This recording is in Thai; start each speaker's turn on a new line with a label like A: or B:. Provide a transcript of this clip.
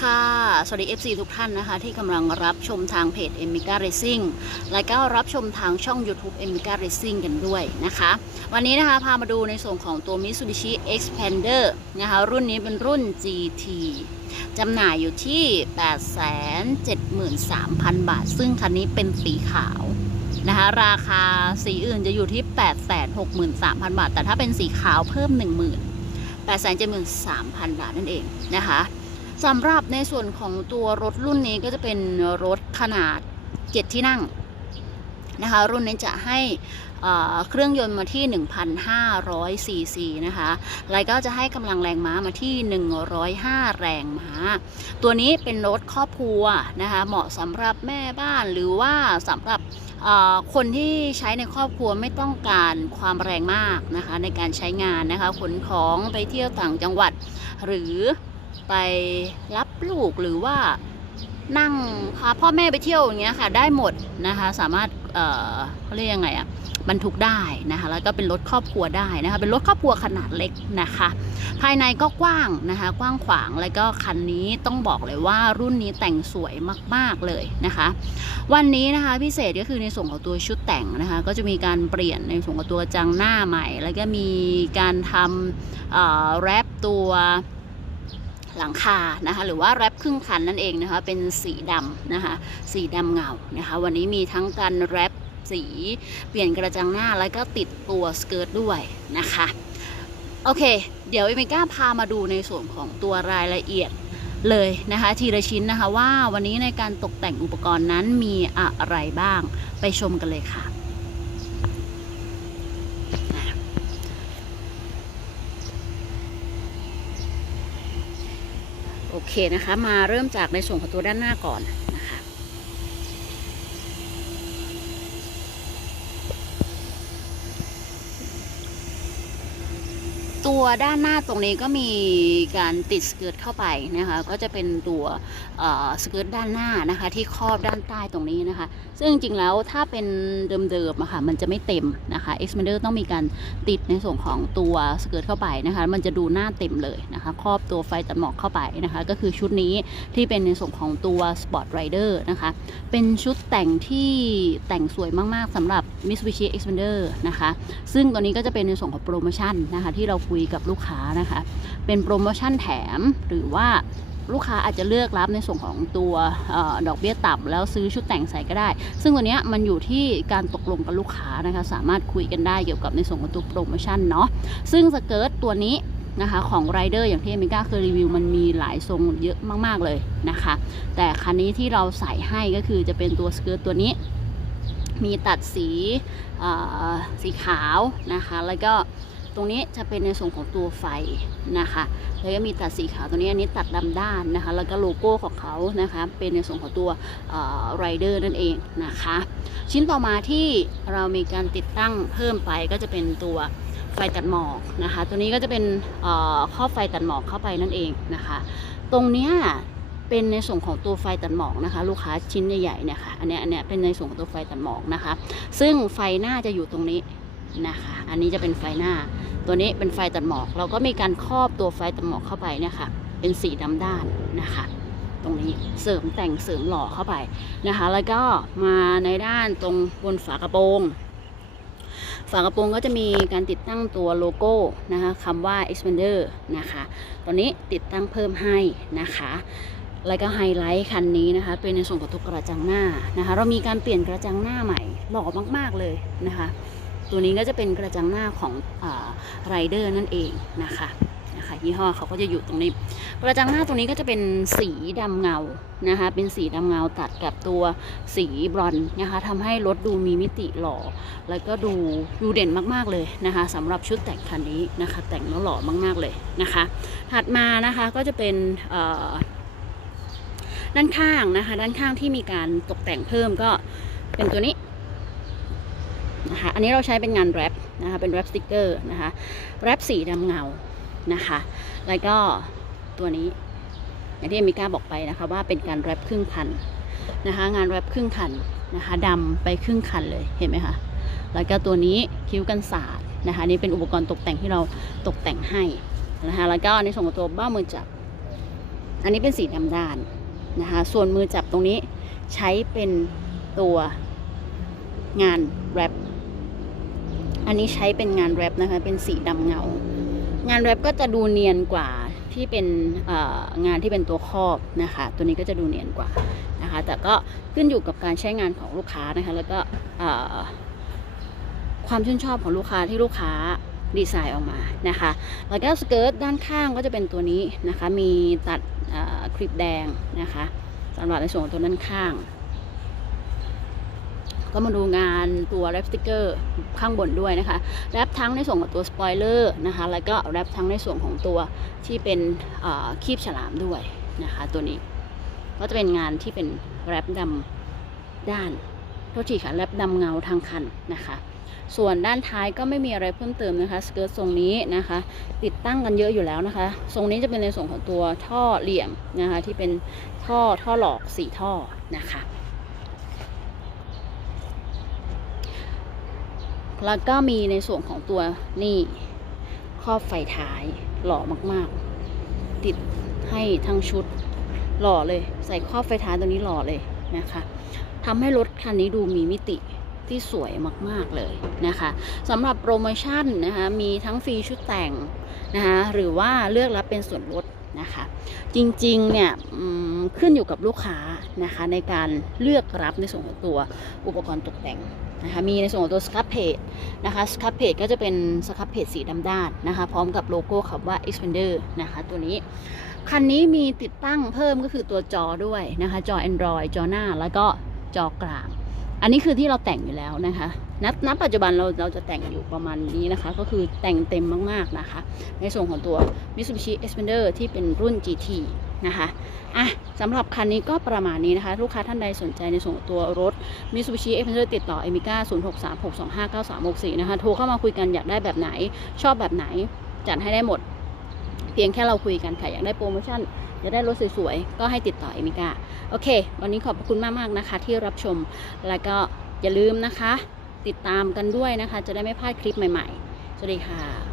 A: ค่ะ สวัสดี FC ทุกท่านนะคะ ที่กำลังรับชมทางเพจ e m i c a Racing และก็รับชมทางช่อง YouTube e m i c a Racing กันด้วยนะคะ วันนี้นะคะพามาดูในส่วนของตัว Mitsubishi Expander นะคะ รุ่นนี้เป็นรุ่น GT จำหน่ายอยู่ที่ 873,000 บาท ซึ่งคันนี้เป็นสีขาวนะคะราคาสีอื่นจะอยู่ที่ 863,000 บาท แต่ถ้าเป็นสีขาวเพิ่ม 10,000 873,000 บาทนั่นเองนะคะ สำหรับในส่วนของตัวรถรุ่นนี้ก็จะเป็นรถขนาด 7 ที่นั่งนะคะ รุ่นนี้จะให้เครื่องยนต์มาที่ 1,500ซีซีนะคะแล้วก็จะให้กำลังแรงม้ามาที่ 105 แรงม้า ตัวนี้เป็นรถครอบครัวนะคะ เหมาะสำหรับแม่บ้านหรือว่าสำหรับคนที่ใช้ในครอบครัวไม่ต้องการความแรงมากนะคะในการใช้งานนะคะขนของไปเที่ยวต่างจังหวัดหรือ ไปรับลูกหรือว่านั่งพาพ่อแม่ไปเที่ยวอย่างเงี้ยค่ะ ได้หมดนะคะ สามารถเอ่อเขาเรียกยังไงอะบรรทุกได้นะคะ แล้วก็เป็นรถครอบครัวได้นะคะ เป็นรถครอบครัวขนาดเล็กนะคะ ภายในก็กว้างนะคะ กว้างขวาง แล้วก็คันนี้ต้องบอกเลยว่ารุ่นนี้แต่งสวยมาก ๆ เลยนะคะ วันนี้นะคะพิเศษก็คือในส่วนของตัวชุดแต่งนะคะ ก็จะมีการเปลี่ยนในส่วนของตัวจังหน้าใหม่ แล้วก็มีการทำเอ่อแรปตัว หลังคานะคะหรือว่าแรปครึ่งคันนั่นเองนะคะเป็นสีดำนะคะสีดำเงานะคะวันนี้มีทั้งการแรปสีเปลี่ยนกระจังหน้าแล้วก็ติดตัวสเกิร์ตด้วยนะคะโอเค เดี๋ยวเอมิก้าพามาดูในส่วนของตัวรายละเอียดเลยนะคะทีละชิ้นนะคะว่าวันนี้ในการตกแต่งอุปกรณ์นั้นมีอะไรบ้างไปชมกันเลยค่ะ เคนะคะ มาเริ่มจากในส่วนของตัวด้านหน้าก่อนนะ ตัวด้านหน้าตรงนี้ก็มีการติดสเกิร์ตเข้าไปนะคะ ก็จะเป็นตัวสเกิร์ตด้านหน้านะคะ ที่ครอบด้านใต้ตรงนี้นะคะ ซึ่งจริงแล้วถ้าเป็นเดิมๆอะค่ะมันจะไม่เต็มนะคะ Xpander ต้องมีการติดในส่วนของตัวสเกิร์ตเข้าไปนะคะ มันจะดูหน้าเต็มเลยนะคะ ครอบตัวไฟตัดหมอกเข้าไปนะคะ ก็คือชุดนี้ที่เป็นในส่วนของตัว Sport Rider นะคะ เป็นชุดแต่งที่แต่งสวยมากๆสำหรับ Mitsubishi Xpander นะคะ ซึ่งตัวนี้ก็จะเป็นในส่วนของโปรโมชั่นนะคะที่เราคุุยกับลูกค้านะคะ เป็นโปรโมชั่นแถมหรือว่าลูกค้าอาจจะเลือกรับในส่วนของตัวออดอกเบี้ยต่ำแล้วซื้อชุดแต่งใส่ก็ได้ ซึ่งตัวเนี้ยมันอยู่ที่การตกลงกับลูกค้านะคะ สามารถคุยกันได้เกี่ยวกับในส่วนของตัวโปรโมชั่นเนาะซึ่งสเกิร์ตตัวนี้นะคะของไรเดอร์อย่างที่เอเมก้าเคยรีวิวมันมีหลายทรงเยอะมาก ๆ เลยนะคะ แต่คันนี้ที่เราใส่ให้ก็คือจะเป็นตัวสเกิร์ตตัวนี้ มีตัดสีสีขาวนะคะ แล้วก็ ตรงนี้จะเป็นในส่วนของตัวไฟนะคะแล้วก็มีตัดสีขาวตัวนี้อันนี้ตัดดำด้านนะคะ แล้วก็โลโก้ของเขานะคะเป็นในส่วนของตัวไรเดอร์นั่นเองนะคะ ชิ้นต่อมาที่เรามีการติดตั้งเพิ่มไปก็จะเป็นตัวไฟตัดหมอกนะคะ ตัวนี้ก็จะเป็นข้อไฟตัดหมอกเข้าไปนั่นเองนะคะ ตรงเนี้ยเป็นในส่วนของตัวไฟตัดหมอกนะคะ ลูกค้าชิ้นใหญ่ๆเนี่ยค่ะอันนี้อันนี้เป็นในส่วนของตัวไฟตัดหมอกนะคะ ซึ่งไฟหน้าจะอยู่ตรงนี้ นะคะ อันนี้จะเป็นไฟหน้า ตัวนี้เป็นไฟตัดหมอก เราก็มีการครอบตัวไฟตัดหมอกเข้าไปเนี่ยค่ะ เป็นสีดำด้านนะคะ ตรงนี้เสริมแต่งเสริมหล่อเข้าไปนะคะ แล้วก็มาในด้านตรงบนฝากระโปรงฝากระโปรงก็จะมีการติดตั้งตัวโลโก้นะคะคำว่า Expander นะคะ ตอนนี้ติดตั้งเพิ่มให้นะคะแล้วก็ไฮไลท์คันนี้นะคะ เป็นในส่วนของตัวกระจังหน้านะคะ เรามีการเปลี่ยนกระจังหน้าใหม่หล่อมาก ๆ เลยนะคะ ตัวนี้ก็จะเป็นกระจังหน้าของไรเดอร์นั่นเองนะคะนะคะยี่ห้อเขาก็จะอยู่ตรงนี้ กระจังหน้าตรงนี้ก็จะเป็นสีดำเงานะคะเป็นสีดำเงาตัดกับตัวสีบรอนนะคะทำให้รถดูมีมิติหล่อ แล้วก็ดูดูเด่นมากๆเลยนะคะสำหรับชุดแต่งคันนี้นะคะ แต่งแล้วหล่อมากๆเลยนะคะ ถัดมานะคะก็จะเป็นด้านข้างนะคะ ด้านข้างที่มีการตกแต่งเพิ่มก็เป็นตัวนี้ นะคะ อันนี้เราใช้เป็นงานแรปนะคะ เป็นแรปสติกเกอร์นะคะ แรปสีดำเงา นะคะ แล้วก็ตัวนี้ อย่างที่เอมิก้าบอกไปนะคะว่าเป็นการแรปครึ่งคันนะคะ งานแรปครึ่งคันนะคะดำไปครึ่งคันเลย เห็นไหมคะ แล้วก็ตัวนี้คิ้วกันสาดนะคะ นี่เป็นอุปกรณ์ตกแต่งที่เราตกแต่งให้นะคะ แล้วก็ในส่วนของตัวเบ้ามือจับ อันนี้เป็นสีดำด้านนะคะ ส่วนมือจับตรงนี้ใช้เป็นตัวงานแรป อันนี้ใช้เป็นงานแรปนะคะ เป็นสีดำเงา งานแรปก็จะดูเนียนกว่าที่เป็นงานที่เป็นตัวครอบนะคะ ตัวนี้ก็จะดูเนียนกว่านะคะ แต่ก็ขึ้นอยู่กับการใช้งานของลูกค้านะคะ แล้วก็ความชื่นชอบของลูกค้าที่ลูกค้าดีไซน์ออกมานะคะ แล้วก็สเกิร์ตด้านข้างก็จะเป็นตัวนี้นะคะ มีตัดคลิปแดงนะคะสำหรับในส่วนของตัวด้านข้าง ก็มาดูงานตัวแรปสติกเกอร์ข้างบนด้วยนะคะแรปทั้งในส่วนของตัวสปอยเลอร์นะคะแล้วก็แรปทั้งในส่วนของตัวที่เป็นคีบฉลามด้วยนะคะตัวนี้ก็จะเป็นงานที่เป็นแรปดำด้านโทษทีค่ะแรปดำเงาทางคันนะคะส่วนด้านท้ายก็ไม่มีอะไรเพิ่มเติมนะคะสเกิร์ตทรงนี้นะคะ ติดตั้งกันเยอะอยู่แล้วนะคะ ทรงนี้จะเป็นในส่วนของตัวท่อเหลี่ยมนะคะที่เป็นท่อท่อหลอกสีท่อนะคะ แล้วก็มีในส่วนของตัวนี่ครอบไฟท้ายหล่อมากๆ ติดให้ทั้งชุดหล่อเลย ใส่ครอบไฟท้ายตัวนี้หล่อเลยนะคะทำให้รถคันนี้ดูมีมิติที่สวยมากๆเลยนะคะสำหรับโปรโมชั่นนะคะมีทั้งฟรีชุดแต่งนะคะหรือว่าเลือกรับเป็นส่วนลดนะคะจริงๆเนี่ยขึ้นอยู่กับลูกค้านะคะในการเลือกรับในส่วนของตัวอุปกรณ์ตกแต่ง นะคะมีในส่วนของตัวสครับเพจนะคะสครับเพจก็จะเป็นสครับเพจสีดำด้านนะคะพร้อมกับโลโก้คำว่า Expander นะคะตัวนี้ คันนี้มีติดตั้งเพิ่มก็คือตัวจอด้วยนะคะจอ Android จอหน้าแล้วก็จอกลาง อันนี้คือที่เราแต่งอยู่แล้วนะคะณณปัจจุบันเราเราจะแต่งอยู่ประมาณนี้นะคะ ก็คือแต่งเต็มมากๆนะคะ ในส่วนของตัว Mitsubishi Xpander ที่เป็นรุ่น GT นะคะอะสำหรับคันนี้ก็ประมาณนี้นะคะ ลูกค้าท่านใดสนใจในส่วนตัวรถ Mitsubishi Xpander ติดต่อ e m i c a 0636259364นะคะ โทรเข้ามาคุยกันอยากได้แบบไหน ชอบแบบไหน จัดให้ได้หมด เพียงแค่เราคุยกันค่ะ อยากได้โปรโมชั่นอยากได้รถสวยๆ ก็ให้ติดต่อเอมิกาโอเค วันนี้ขอบคุณมากๆนะคะ ที่รับชม แล้วก็อย่าลืมนะคะ ติดตามกันด้วยนะคะ จะได้ไม่พลาดคลิปใหม่ๆ สวัสดีค่ะ